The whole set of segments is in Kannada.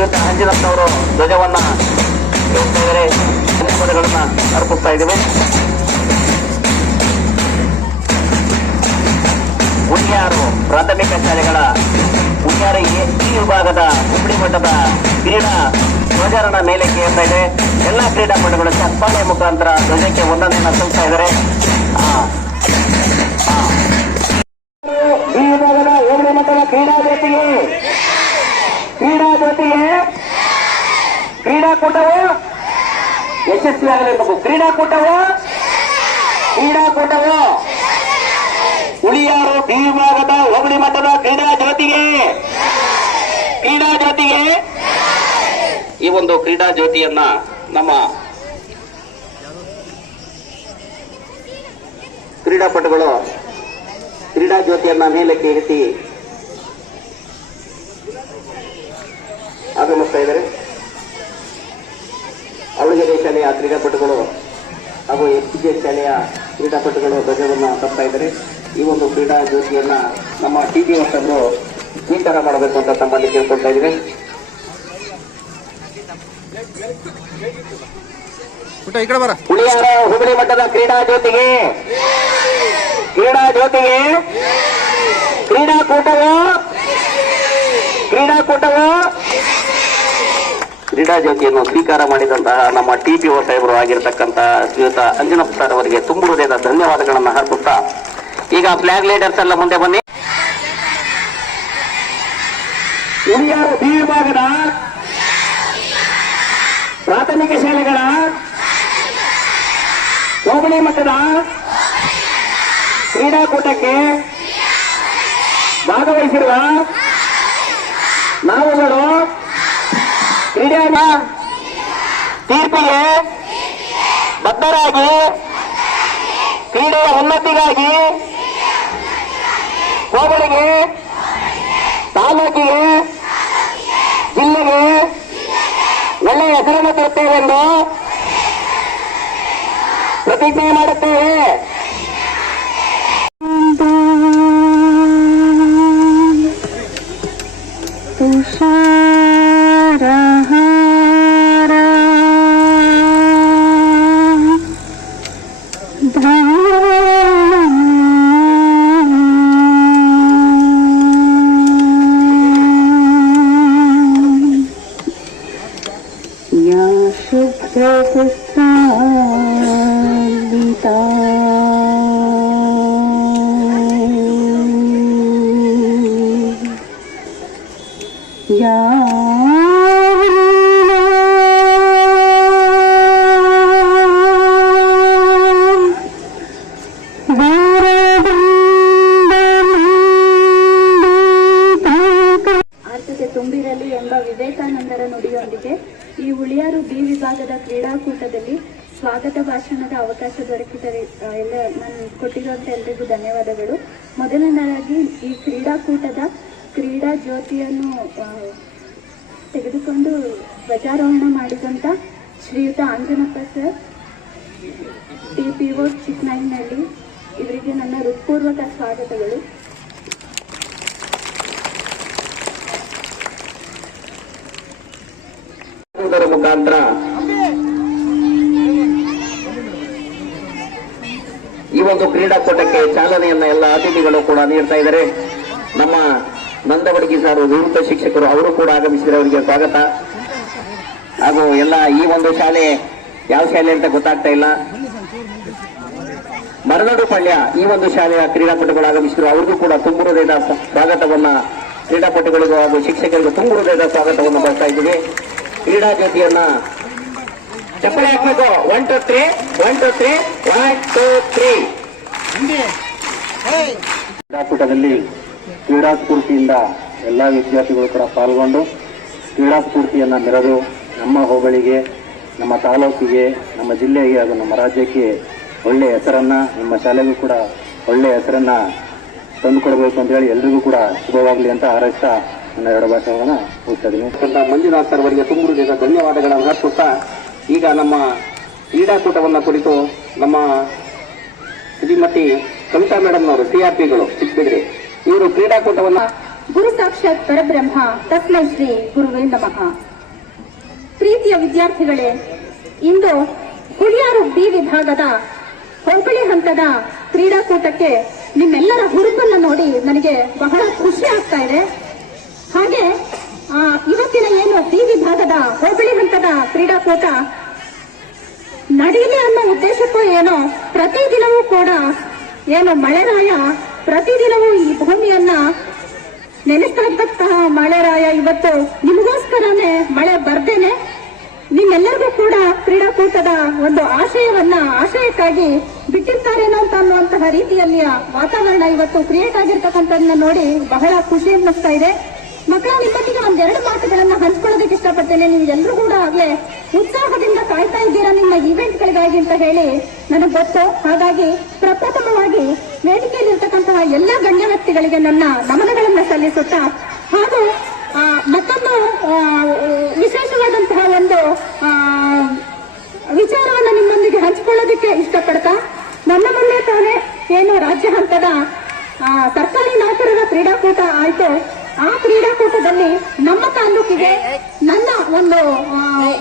ಶ್ರೀಯುತ ಅಂಜಿನಪ್ಪನವರು ಧ್ವಜವನ್ನ ಧನ್ಯವಾದಗಳನ್ನ ಅರ್ಪಿಸ್ತಾ ಇದ್ದೇವೆ. ಹುಣ್ಯಾರು ಪ್ರಾಥಮಿಕ ಶಾಲೆಗಳ ಹುಣ್ಯಾರ ಎ ಈ ವಿಭಾಗದ ಹುಬ್ಬಳ್ಳಿ ಮಟ್ಟದ ಕ್ರೀಡಾ ಧ್ವಜಾರಣ ಮೇಲಕ್ಕೆ ಕೇಳ್ತಾ ಇದೆ. ಕ್ರೀಡಾ ಕ್ರೀಡಾಪಟುಗಳು ಚಪ್ಪಾಳೆ ಮುಖಾಂತರ ಧ್ವಜಕ್ಕೆ ಒಂದೊಂದನ್ನ ಸಲ್ಲಿಸ್ತಾ ಇದ್ದಾರೆ. ಈ ವಿಭಾಗದ ಕ್ರೀಡಾ ಕ್ರೀಡಾ ಜೊತೆಗೆ ಕ್ರೀಡಾಕೂಟವು ಯಶಸ್ವಿಯಾಗಬೇಕು ಕ್ರೀಡಾಕೂಟವು? ಕ್ರೀಡಾಕೂಟವು? ಉಳಿಯಾರು ಬಿ ವಿಭಾಗದ ಹೋಬಳಿ ಮಟ್ಟದ ಕ್ರೀಡಾ ಜ್ಯೋತಿಗೆ ಕ್ರೀಡಾ ಜ್ಯೋತಿಗೆ ಈ ಒಂದು ಕ್ರೀಡಾ ಜ್ಯೋತಿಯನ್ನ ನಮ್ಮ ಕ್ರೀಡಾಪಟುಗಳು ಕ್ರೀಡಾ ಜ್ಯೋತಿಯನ್ನ ಮೇಲಕ್ಕೆ ಇರಿಸಿ ಆಗಮಿಸ್ತಾ ಇದ್ದಾರೆ. ಅವಳಿಗೆರೆ ಶಾಲೆಯ ಕ್ರೀಡಾಪಟುಗಳು ಹಾಗೂ ಎಸ್ ಜೆ ಶಾಲೆಯ ಕ್ರೀಡಾಪಟುಗಳು ಧ್ವಜವನ್ನು ತರ್ತಾ ಇದ್ದಾರೆ. ಈ ಒಂದು ಕ್ರೀಡಾ ಜ್ಯೋತಿಯನ್ನ ನಮ್ಮ ಟಿ ಟಿ ಹೊಸರು ಸ್ವೀಕಾರ ಮಾಡಬೇಕು ಅಂತ ತಮ್ಮಲ್ಲಿ ಕೇಳ್ಕೊಳ್ತಾ ಇದ್ದೀವಿ ಬರ. ಹುಳಿಯಾರ ಹುಬ್ಬಳ್ಳಿ ಮಟ್ಟದ ಕ್ರೀಡಾ ಜ್ಯೋತಿಗೆ. ಕ್ರೀಡಾ ಜ್ಯೋತಿಗೆ. ಕ್ರೀಡಾಕೂಟವು ಕ್ರೀಡಾಕೂಟವು ಕ್ರೀಡಾ ಜ್ಯೋತಿಯನ್ನು ಸ್ವೀಕಾರ ಮಾಡಿದಂತಹ ನಮ್ಮ ಟಿ ಪಿ ಓ ಸಾಹೇಬರು ಆಗಿರ್ತಕ್ಕಂತಹ ಶ್ರೀಯುತ ಅಂಜನಪ್ಪ ಸರ್ ಅವರಿಗೆ ತುಂಬ ಹೃದಯದ ಧನ್ಯವಾದಗಳನ್ನು ಅರ್ಪಿಸ್ತಾ ಈಗ ಫ್ಲಾಗ್ ಲೀಡರ್ಸ್ ಎಲ್ಲ ಮುಂದೆ ಬನ್ನಿ. ಭಾಗದ ವಿಭಾಗದ ಪ್ರಾಥಮಿಕ ಶಾಲೆಗಳ ಹೋಬಳಿ ಮಟ್ಟದ ಕ್ರೀಡಾಕೂಟಕ್ಕೆ ಭಾಗವಹಿಸಿರುವ ನಾವುಗಳು ಕ್ರೀಡಾ ತೀರ್ಪಿಗೆ ಬದ್ಧರಾಗಿ ಕ್ರೀಡೆಯ ಉನ್ನತಿಗಾಗಿ ಹೋಬಳಿಗೆ ತಾಲೂಕಿಗೆ ಜಿಲ್ಲೆಗೆ ಒಳ್ಳೆಯ ಹೆಸರನ್ನು ತರುತ್ತೇವೆಂದು ಪ್ರತಿಜ್ಞೆ ಮಾಡುತ್ತೇವೆ ಆರ್ಥಿಕ ಎಂಬ ವಿವೇಕಾನಂದರ ನುಡಿಯೊಂದಿಗೆ ಈ ಉಳಿಯಾರು ಬಿ ವಿಭಾಗದ ಕ್ರೀಡಾಕೂಟದಲ್ಲಿ ಸ್ವಾಗತ ಭಾಷಣದ ಅವಕಾಶ ದೊರಕಿದರೆ ಎಲ್ಲ ನಾನು ಕೊಟ್ಟಿರುವಂತ ಎಲ್ರಿಗೂ ಧನ್ಯವಾದಗಳು. ಮೊದಲನೇದಾಗಿ ಈ ಕ್ರೀಡಾಕೂಟದ ಕ್ರೀಡಾ ಜ್ಯೋತಿಯನ್ನು ತೆಗೆದುಕೊಂಡು ಧ್ವಜಾರೋಹಣ ಮಾಡಿದಂಥ ಶ್ರೀಯುತ Anjanappa sir T P O Chikkanahalli ಇವರಿಗೆ ನನ್ನ ಹೃತ್ಪೂರ್ವಕ ಸ್ವಾಗತಗಳು. ಮಾಡುವುದರ ಮುಖಾಂತರ. ಈ ಒಂದು ಕ್ರೀಡಾಕೂಟಕ್ಕೆ ಚಾಲನೆಯನ್ನ ಎಲ್ಲ ಅತಿಥಿಗಳು ಕೂಡ ನೀಡ್ತಾ ಇದ್ದಾರೆ. ನಮ್ಮ ನಂದವಡಗಿ ಸರ್ ನಿವೃತ್ತ ಶಿಕ್ಷಕರು ಅವರು ಕೂಡ ಆಗಮಿಸಿದರೆ ಅವರಿಗೆ ಸ್ವಾಗತ. ಹಾಗೂ ಎಲ್ಲ ಈ ಒಂದು ಶಾಲೆ ಯಾವ ಶಾಲೆ ಅಂತ ಗೊತ್ತಾಗ್ತಾ ಇಲ್ಲ. ಮರನಾಡು ಪಳ್ಯ ಈ ಒಂದು ಶಾಲೆಯ ಕ್ರೀಡಾಪಟುಗಳು ಆಗಮಿಸಿದ್ರು. ಅವ್ರಿಗೂ ಕೂಡ ತುಂಬ ಸ್ವಾಗತವನ್ನ ಕ್ರೀಡಾಪಟುಗಳಿಗೂ ಹಾಗೂ ಶಿಕ್ಷಕರಿಗೂ ತುಂಬ ಸ್ವಾಗತವನ್ನು ಬರ್ತಾ ಇದ್ದೀವಿ. ಕ್ರೀಡಾ ಜ್ಯೋತಿಯನ್ನ ಚಪ್ಪಲಿ ಹಾಕ್ಬೇಕು. One two three one two three one two three ಕ್ರೀಡಾಕೂಟದಲ್ಲಿ ಕ್ರೀಡಾ ಸ್ಫೂರ್ತಿಯಿಂದ ಎಲ್ಲ ವಿದ್ಯಾರ್ಥಿಗಳು ಕೂಡ ಪಾಲ್ಗೊಂಡು ಕ್ರೀಡಾ ಸ್ಫೂರ್ತಿಯನ್ನು ಮೆರೆದು ನಮ್ಮ ಹೋಬಳಿಗೆ, ನಮ್ಮ ತಾಲೂಕಿಗೆ, ನಮ್ಮ ಜಿಲ್ಲೆಗೆ ಹಾಗೂ ನಮ್ಮ ರಾಜ್ಯಕ್ಕೆ ಒಳ್ಳೆಯ ಹೆಸರನ್ನ, ನಿಮ್ಮ ಶಾಲೆಗೂ ಕೂಡ ಒಳ್ಳೆಯ ಹೆಸರನ್ನ ತಂದುಕೊಡಬೇಕು ಅಂತ ಹೇಳಿ ಎಲ್ರಿಗೂ ಕೂಡ ಶುಭವಾಗಲಿ ಅಂತ ಹಾರೈಸ್ತಾ ನನ್ನ ಭಾಷಣವನ್ನು ಇದ್ದೀನಿ ಮಂಜುನಾಥ್ ಸರ್ ಅವರಿಗೆ ತುಂಬ ಹೃದಯದ ಧನ್ಯವಾದಗಳನ್ನು ಅರ್ಪಿಸ್ತಾ ಈಗ ನಮ್ಮ ಕ್ರೀಡಾಕೂಟವನ್ನು ಕುರಿತು ನಮ್ಮ ಶ್ರೀಮತಿ ಕವಿತಾ ಮೇಡಮ್ನವರು ಅವರು ಆರ್ ಪಿಗಳು ಸಿಕ್ಕಿದ್ರಿ ಇವರು ಕ್ರೀಡಾಕೂಟವನ್ನ ಗುರು ಸಾಕ್ಷಾತ್ ಪರಬ್ರಹ್ಮ, ತಸ್ಮೈ ಶ್ರೀ ಗುರುವೇ ನಮಃ ಪ್ರೀತಿಯ ವಿದ್ಯಾರ್ಥಿಗಳೇ, ಇಂದು ಹುಳಿಯಾರು ಬಿ ವಿಭಾಗದ ಹೋಬಳಿ ಹಂತದ ಕ್ರೀಡಾಕೂಟಕ್ಕೆ ನಿಮ್ಮೆಲ್ಲರ ಹುರುಪನ್ನು ನೋಡಿ ನನಗೆ ಬಹಳ ಖುಷಿ ಆಗ್ತಾ ಇದೆ. ಹಾಗೆ ಇವತ್ತಿನ ಏನು ಬಿ ವಿಭಾಗದ ಹೋಬಳಿ ಹಂತದ ಕ್ರೀಡಾಕೂಟ ನಡೀಲಿ ಅನ್ನೋ ಉದ್ದೇಶಕ್ಕೂ ಏನೋ ಪ್ರತಿದಿನವೂ ಕೂಡ ಏನು ಮಳೆರಾಯ ಪ್ರತಿದಿನವೂ ಈ ಭೂಮಿಯನ್ನ ನೆನೆಸ್ತಾ ಮಳೆರಾಯ ಇವತ್ತು ನಿಮಗೋಸ್ಕರನೇ ಮಳೆ ಬರ್ದೇನೆ. ನಿಮ್ಮೆಲ್ಲರಿಗೂ ಕೂಡ ಕ್ರೀಡಾಕೂಟದ ಒಂದು ಆಶಯವನ್ನ, ಆಶಯಕ್ಕಾಗಿ ಬಿಟ್ಟಿರ್ತಾರೇನೋ ಅಂತ ಅನ್ನುವಂತಹ ರೀತಿಯಲ್ಲಿಯ ವಾತಾವರಣ ಇವತ್ತು ಕ್ರಿಯೇಟ್ ಆಗಿರ್ತಕ್ಕಂಥದನ್ನ ನೋಡಿ ಬಹಳ ಖುಷಿ ಅನ್ನಿಸ್ತಾ ಇದೆ. ಮಕ್ಕಳ ನಿಮ್ಮೊಟ್ಟಿಗೆ ಒಂದೆರಡು ಮಾತುಗಳನ್ನ ಹಂಚ್ಕೊಳ್ಳೋದಕ್ಕೆ ಇಷ್ಟಪಡ್ತೇನೆ. ನೀವು ಎಲ್ಲರೂ ಕೂಡ ಆಗ್ಲೇ ಉತ್ಸಾಹದಿಂದ ಕಾಯ್ತಾ ಇದ್ದೀರಾ ನಿಮ್ಮ ಈವೆಂಟ್ಗಳಿಗಾಗಿ ಅಂತ ಹೇಳಿ ನನಗೆ ಗೊತ್ತು. ಹಾಗಾಗಿ ಪ್ರಪ್ರಥಮವಾಗಿ ವೇದಿಕೆಯಲ್ಲಿರ್ತಕ್ಕಂತಹ ಎಲ್ಲ ಗಣ್ಯ ವ್ಯಕ್ತಿಗಳಿಗೆ ನನ್ನ ನಮನಗಳನ್ನ ಸಲ್ಲಿಸುತ್ತಾ ಹಾಗೂ ಮತ್ತೊಂದು ವಿಶೇಷವಾದಂತಹ ಒಂದು ವಿಚಾರವನ್ನು ನಿಮ್ಮೊಂದಿಗೆ ಹಂಚಿಕೊಳ್ಳೋದಕ್ಕೆ ಇಷ್ಟಪಡ್ತಾ ನನ್ನ ಮೊನ್ನೆ ತಾನೇ ಏನು ರಾಜ್ಯ ಹಂತದ ಸರ್ಕಾರಿ ನೌಕರರ ಕ್ರೀಡಾಕೂಟ ಆಯ್ತು. ಆ ಕ್ರೀಡಾಕೂಟದಲ್ಲಿ ನಮ್ಮ ತಾಲೂಕಿಗೆ ನನ್ನ ಒಂದು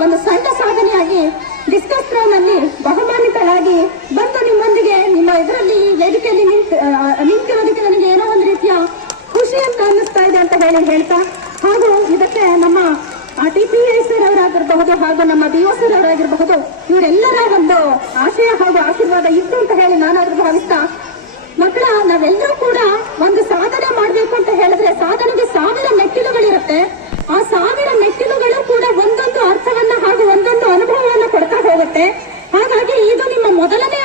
ಒಂದು ಸಣ್ಣ ಸಾಧನೆಯಾಗಿ ಡಿಸ್ಕಸ್ ಥ್ರೋ ನಲ್ಲಿ ಬಹುಮಾನಿತಳಾಗಿ ಬಂದು ನಿಮ್ಮೊಂದಿಗೆ ನಿಮ್ಮ ಇದರಲ್ಲಿ ವೇದಿಕೆಯಲ್ಲಿ ನಿಂತ ನಿಂತಿರೋದಕ್ಕೆ ನನಗೆ ಏನೋ ಒಂದು ರೀತಿಯ ಖುಷಿ ಅಂತ ಅನ್ನಿಸ್ತಾ ಇದೆ ಅಂತ ಹೇಳಿ ಹೇಳ್ತಾ ಹಾಗೂ ಇದಕ್ಕೆ ನಮ್ಮ ಟಿ ಪಿ ಸರ್ ಅವರಾಗಿರಬಹುದು ಹಾಗೂ ನಮ್ಮ ಬಿ ಒ ಸರ್ ಅವರಾಗಿರಬಹುದು ಇವರೆಲ್ಲರ ಒಂದು ಆಶಯ ಹಾಗೂ ಆಶೀರ್ವಾದ ಇತ್ತು ಅಂತ ಹೇಳಿ ನಾನಾದ್ರೂ ಭಾವಿಸ್ತಾ ಮಕ್ಕಳ, ನಾವೆಲ್ಲರೂ ಕೂಡ ಒಂದು ಸಾಧನೆ ಮಾಡಬೇಕು ಅಂತ ಹೇಳಿದ್ರೆ ಸಾಧನೆಗೆ ಸಾವಿರ ಮೆಟ್ಟಿಲುಗಳಿರುತ್ತೆ. ಆ ಸಾವಿರ ಮೆಟ್ಟಿಲುಗಳು ಕೂಡ ಒಂದೊಂದು ಅರ್ಥವನ್ನ ಹಾಗೂ ಒಂದೊಂದು ಅನುಭವವನ್ನ ಕೊಡ್ತಾ ಹೋಗುತ್ತೆ. ಹಾಗಾಗಿ ಇದು ನಿಮ್ಮ ಮೊದಲನೇ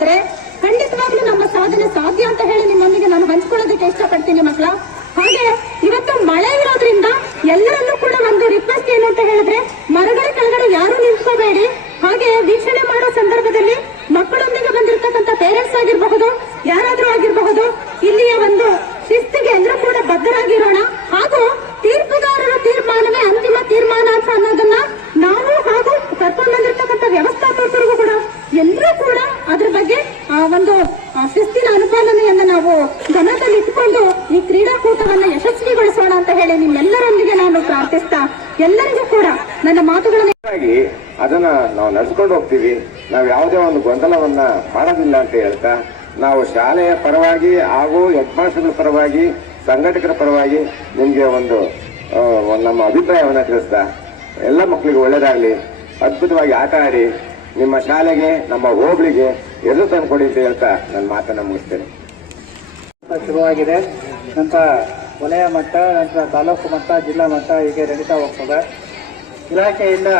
ಹಾಕಿದ್ದೇ ಖಂಡಿತವಾಗ್ಲೂ ನಮ್ಮ ಸಾಧನೆ ಸಾಧ್ಯ ಅಂತ ಹೇಳಿ ನಿಮ್ಮೊಂದಿಗೆ ನಾನು ಹಂಚ್ಕೊಳ್ಳೋದಕ್ಕೆ ಇಷ್ಟಪಡ್ತೀನಿ ಮಕ್ಕಳ. ಹಾಗೆ ಇವತ್ತು ಮಳೆ ಇರೋದ್ರಿಂದ ಎಲ್ಲರಲ್ಲೂ ಕೂಡ ಒಂದು ರಿಕ್ವೆಸ್ಟ್ ಏನು ಅಂತ ಹೇಳಿದ್ರೆ, ಮರಗಳ ಕೆಳಗಡೆ ಯಾರು ನಿಂತ್ಕೋಬೇಡಿ. ಹಾಗೆ ವೀಕ್ಷಣೆ ಮಾಡೋ ಸಂದರ್ಭದಲ್ಲಿ ಮಕ್ಕಳೊಂದಿಗೆ ಬಂದಿರತಕ್ಕಂತ ಪೇರೆಂಟ್ಸ್ ಆಗಿರಬಹುದು ಯಾರಾದ್ರೂ ಆಗಿರಬಹುದು ಇಲ್ಲಿಯ ಒಂದು ಶಿಸ್ತಿಗೆ ಎಲ್ಲರೂ ಕೂಡ ಬದ್ಧರಾಗಿರೋಣ ಹಾಗೂ ತೀರ್ಪುಗಾರರ ತೀರ್ಮಾನವೇ ಅಂತಿಮ ತೀರ್ಮಾನ ಅಂತ ಅನ್ನೋದನ್ನ ನಾವು ಹಾಗೂ ಕರ್ಕೊಂಡು ಬಂದಿರತಕ್ಕಂತ ವ್ಯವಸ್ಥಾಪಕರಿಗೂ ಕೂಡ ಎಲ್ಲರೂ ಕೂಡ ಅದ್ರ ಬಗ್ಗೆ ಆ, ಒಂದು ಆ, ಶಿಸ್ತಿನ ಅನುಪಾಲನೆಯನ್ನ ನಾವು ಗಮನದಲ್ಲಿ ಇಟ್ಟುಕೊಂಡು ಈ ಕ್ರೀಡಾಕೂಟವನ್ನ ಯಶಸ್ವಿಗೊಳಿಸೋಣ ಅಂತ ಹೇಳಿ ನಿಮ್ಮೆಲ್ಲರೊಂದಿಗೆ ನಾನು ಪ್ರಾರ್ಥಿಸ್ತಾ ಎಲ್ಲರಿಗೂ ಕೂಡ ನನ್ನ ಮಾತುಗಳನ್ನು ಹಾಗಾಗಿ ಅದನ್ನ ನಾವು ನಡ್ಸ್ಕೊಂಡು ಹೋಗ್ತೀವಿ. ನಾವು ಯಾವುದೇ ಒಂದು ಗೊಂದಲವನ್ನ ಮಾಡೋದಿಲ್ಲ ಅಂತ ಹೇಳ್ತಾ, ನಾವು ಶಾಲೆಯ ಪರವಾಗಿ ಹಾಗೂ ಹೆಡ್ಮಾಸ್ಟರ್ಗಳ ಪರವಾಗಿ, ಸಂಘಟಕರ ಪರವಾಗಿ ನಿಮಗೆ ಒಂದು ನಮ್ಮ ಅಭಿಪ್ರಾಯವನ್ನ ತಿಳಿಸ್ತಾ, ಎಲ್ಲ ಮಕ್ಕಳಿಗೆ ಒಳ್ಳೇದಾಗ್ಲಿ. ಅದ್ಭುತವಾಗಿ ಆಟ ಆಡಿ, ನಿಮ್ಮ ಶಾಲೆಗೆ, ನಮ್ಮ ಹೋಬಳಿಗೆ ಎದುರು ತಂದ್ಕೊಡಿ ಅಂತ ಹೇಳ್ತಾ ನನ್ನ ಮಾತನ್ನ ಮುಗಿಸ್ತೇನೆ. ಶುರುವಾಗಿದೆ. ನಂತರ ವಲಯ ಮಟ್ಟ, ನಂತರ ತಾಲೂಕು ಮಟ್ಟ, ಜಿಲ್ಲಾ ಮಟ್ಟ ಹೀಗೆ ನಡೀತಾ ಹೋಗ್ತದೆ. ಇಲಾಖೆಯಿಂದ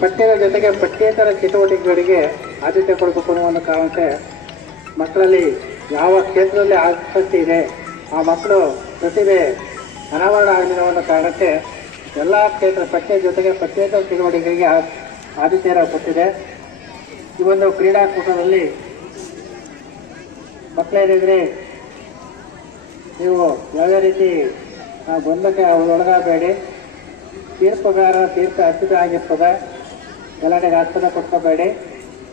ಪಠ್ಯದ ಜೊತೆಗೆ ಪಠ್ಯೇತರ ಚಟುವಟಿಕೆಗಳಿಗೆ ಆದ್ಯತೆ ಕೊಡಬೇಕು ಅನ್ನೋ ಒಂದು ಕಾರಣಕ್ಕೆ ಮಕ್ಕಳಲ್ಲಿ ಯಾವ ಕ್ಷೇತ್ರದಲ್ಲಿ ಆಸಕ್ತಿ ಇದೆ, ಆ ಮಕ್ಕಳು ಪ್ರತಿಭೆ ಅನಾವರಣ ಆಗಿರೋ ಒಂದು ಕಾರಣಕ್ಕೆ ಎಲ್ಲ ಕ್ಷೇತ್ರ ಪಠ್ಯ ಜೊತೆಗೆ ಪಠ್ಯೇತರ ಚಟುವಟಿಕೆಗಳಿಗೆ ಆದ್ಯತೆ ಕೊಟ್ಟಿದೆ. ಈ ಒಂದು ಕ್ರೀಡಾಕೂಟದಲ್ಲಿ ಮಕ್ಕಳೇನಿದ್ರೆ ನೀವು ಯಾವುದೇ ರೀತಿ ಆ ಗೊಂದಲಕ್ಕೆ ಒಳಗಾಗಬೇಡಿ. ತೀರ್ಪುಗಾರ ತೀರ್ಪು ಅರ್ಪಿತ ಆಗಿರ್ತದೆ. ಗಲಾಟೆಗೆ ಆಸ್ಪದ ಕೊಟ್ಕೋಬೇಡಿ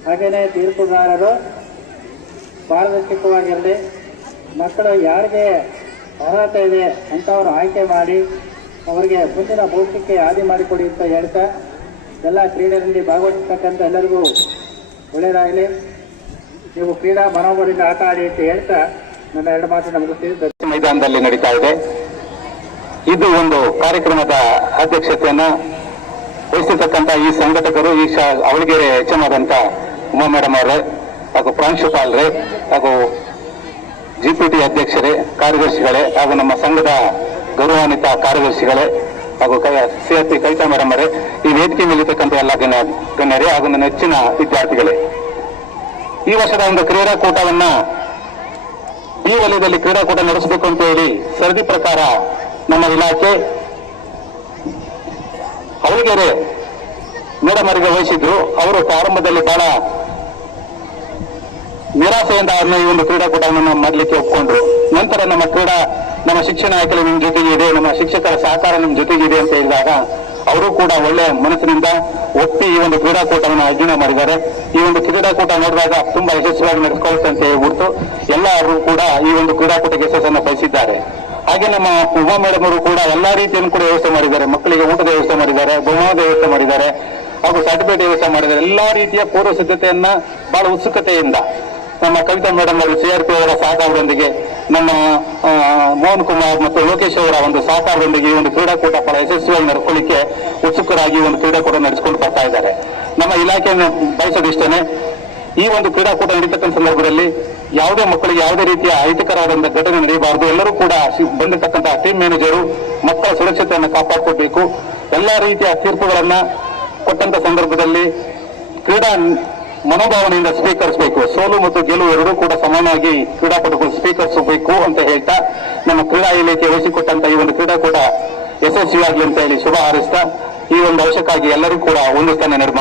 ಹಾಗೆಯೇ ತೀರ್ಪುಗಾರರು ಪಾರದರ್ಶಕವಾಗಿರಲಿ ಮಕ್ಕಳು ಯಾರಿಗೆ ಅರ್ಹತೆ ಇದೆ ಅಂಥವ್ರು ಆಯ್ಕೆ ಮಾಡಿ ಅವರಿಗೆ ಮುಂದಿನ ಭವಿಷ್ಯಕ್ಕೆ ಆದಿ ಮಾಡಿಕೊಡಿ ಅಂತ ಹೇಳ್ತಾ ಎಲ್ಲ ಕ್ರೀಡೆಯಲ್ಲಿ ಭಾಗವಹಿಸ್ತಕ್ಕಂಥ ಎಲ್ಲರಿಗೂ ಒಳ್ಳೆಯದಾಗಲಿ. ನೀವು ಕ್ರೀಡಾ ಮನೋಬಲದಿಂದ ಆಟ ಆಡಿ ಅಂತ ಹೇಳ್ತಾ ನನ್ನ ಎರಡು ಮಾತು ನಮಗೆ ಮೈದಾನದಲ್ಲಿ ನಡೀತಾ ಇದೆ. ಇದು ಒಂದು ಕಾರ್ಯಕ್ರಮದ ಅಧ್ಯಕ್ಷತೆಯನ್ನ ವಹಿಸಿರ್ತಕ್ಕಂಥ ಈ ಸಂಘಟಕರು, ಈ ಶಾ ಅವಳಿಗೆರೆ ಎಚ್ ಎಂ ಆದಂತ ಉಮಾ ಮೇಡಮ್ ಅವರೇ, ಹಾಗೂ ಪ್ರಾಂಶುಪಾಲರೇ ಹಾಗೂ ಜಿಪಿಟಿ ಅಧ್ಯಕ್ಷರೇ, ಕಾರ್ಯದರ್ಶಿಗಳೇ, ಹಾಗೂ ನಮ್ಮ ಸಂಘದ ಗೌರವಾನ್ವಿತ ಕಾರ್ಯದರ್ಶಿಗಳೇ, ಹಾಗೂ C S P Kavitha madam ಅವರೇ, ಈ ವೇದಿಕೆ ಮೇಲಿರ್ತಕ್ಕಂಥ ಎಲ್ಲ ಗಣ್ಯ, ಗಣ್ಯರೇ, ಹಾಗೂ ನನ್ನ ಹೆಚ್ಚಿನ ವಿದ್ಯಾರ್ಥಿಗಳೇ. ಈ ವರ್ಷದ ಒಂದು ಕ್ರೀಡಾಕೂಟವನ್ನ ಈ ವಲಯದಲ್ಲಿ ಕ್ರೀಡಾಕೂಟ ನಡೆಸಬೇಕು ಅಂತ ಹೇಳಿ ಸರದಿ ಪ್ರಕಾರ ನಮ್ಮ ಇಲಾಖೆ ಅವಳಿಗೆರೆ ಮೇಡಮ್ ಅವರಿಗೆ ವಹಿಸಿದ್ರು. ಅವರು ಪ್ರಾರಂಭದಲ್ಲಿ ಬಹಳ ನಿರಾಸೆಯಿಂದ ಅವ್ರನ್ನ ಈ ಒಂದು ಕ್ರೀಡಾಕೂಟವನ್ನು ಮಾಡಲಿಕ್ಕೆ ಒಪ್ಕೊಂಡ್ರು. ನಂತರ ನಮ್ಮ ಕ್ರೀಡಾ ನಮ್ಮ ಶಿಕ್ಷಣ ಆಯ್ಕೆ ನಿಮ್ಮ ಜೊತೆಗೆ ಇದೆ, ನಮ್ಮ ಶಿಕ್ಷಕರ ಸಹಕಾರ ನಿಮ್ಮ ಜೊತೆಗೆ ಇದೆ ಅಂತ ಹೇಳಿದಾಗ ಅವರು ಕೂಡ ಒಳ್ಳೆ ಮನಸ್ಸಿನಿಂದ ಒಪ್ಪಿ ಈ ಒಂದು ಕ್ರೀಡಾಕೂಟವನ್ನು ಆಯೋಜನೆ ಮಾಡಿದ್ದಾರೆ. ಈ ಒಂದು ಕ್ರೀಡಾಕೂಟ ನೋಡಿದಾಗ ತುಂಬಾ ಯಶಸ್ವಿಯಾಗಿ ನಡೆಸಿಕೊಳ್ಳುತ್ತೆ ಅಂತ ಹೇಳ್ಬಿಟ್ಟು ಎಲ್ಲರೂ ಕೂಡ ಈ ಒಂದು ಕ್ರೀಡಾಕೂಟಕ್ಕೆ ಯಶಸ್ಸನ್ನು ಬಯಸಿದ್ದಾರೆ. ಹಾಗೆ ನಮ್ಮ ಉಮಾ ಮೇಡಮ್ ಅವರು ಕೂಡ ಎಲ್ಲಾ ರೀತಿಯನ್ನು ಕೂಡ ವ್ಯವಸ್ಥೆ ಮಾಡಿದ್ದಾರೆ. ಮಕ್ಕಳಿಗೆ ಊಟದ ವ್ಯವಸ್ಥೆ ಮಾಡಿದ್ದಾರೆ, ಬಹುಮಾನದ ವ್ಯವಸ್ಥೆ ಮಾಡಿದ್ದಾರೆ ಹಾಗೂ ಸರ್ಟಿಫಿಕೇಟ್ ವ್ಯವಸ್ಥೆ ಮಾಡಿದ್ದಾರೆ. ಎಲ್ಲಾ ರೀತಿಯ ಪೂರ್ವ ಸಿದ್ಧತೆಯನ್ನ ಬಹಳ ಉತ್ಸುಕತೆಯಿಂದ ನಮ್ಮ ಕವಿತಾ ಮೇಡಮ್ ಅವರು ಸಿಆರ್ಪಿ ಅವರ ಸಹಕಾರದೊಂದಿಗೆ ನಮ್ಮ ಮೋಹನ್ ಕುಮಾರ್ ಮತ್ತು ಲೋಕೇಶ್ ಅವರ ಒಂದು ಸಹಕಾರದೊಂದಿಗೆ ಈ ಒಂದು ಕ್ರೀಡಾಕೂಟ ಬಹಳ ಯಶಸ್ವಿಯಾಗಿ ನಡ್ಕೊಳ್ಳಿಕ್ಕೆ ಉತ್ಸುಕರಾಗಿ ಒಂದು ಕ್ರೀಡಾಕೂಟ ನಡೆಸಿಕೊಂಡು ಬರ್ತಾ ಇದ್ದಾರೆ. ನಮ್ಮ ಇಲಾಖೆಯನ್ನು ಬಯಸೋದಿಷ್ಟೇನೆ, ಈ ಒಂದು ಕ್ರೀಡಾಕೂಟ ನಡೀತಕ್ಕಂಥ ಸಂದರ್ಭದಲ್ಲಿ ಯಾವುದೇ ಮಕ್ಕಳಿಗೆ ಯಾವುದೇ ರೀತಿಯ ಅಹಿತಕರವಾದಂತಹ ಘಟನೆ ನಡೆಯಬಾರದು. ಎಲ್ಲರೂ ಕೂಡ ಬಂದಿರತಕ್ಕಂತಹ ಟೀಮ್ ಮ್ಯಾನೇಜರು ಮಕ್ಕಳ ಸುರಕ್ಷತೆಯನ್ನು ಕಾಪಾಡಿಕೊಳ್ಬೇಕು. ಎಲ್ಲಾ ರೀತಿಯ ತೀರ್ಪುಗಳನ್ನ ಕೊಟ್ಟಂತ ಸಂದರ್ಭದಲ್ಲಿ ಕ್ರೀಡಾ ಮನೋಭಾವನೆಯಿಂದ ಸ್ವೀಕರಿಸಬೇಕು. ಸೋಲು ಮತ್ತು ಗೆಲುವು ಎರಡೂ ಕೂಡ ಸಮಾನವಾಗಿ ಕ್ರೀಡಾಪಟುಗಳು ಸ್ವೀಕರಿಸಬೇಕು ಅಂತ ಹೇಳ್ತಾ ನಮ್ಮ ಕ್ರೀಡಾ ಇಲಾಖೆ ವಹಿಸಿಕೊಟ್ಟಂತ ಈ ಒಂದು ಕ್ರೀಡಾಕೂಟ ಯಶಸ್ವಿಯಾಗಲಿ ಅಂತ ಹೇಳಿ ಶುಭ ಹಾರೈಸ್ತಾ ಈ ಒಂದು ಅವಶ್ಯಕ್ಕಾಗಿ ಎಲ್ಲರಿಗೂ ಕೂಡ ಒಂದು ಸ್ಥಾನ ನಿರ್ಮಾಣ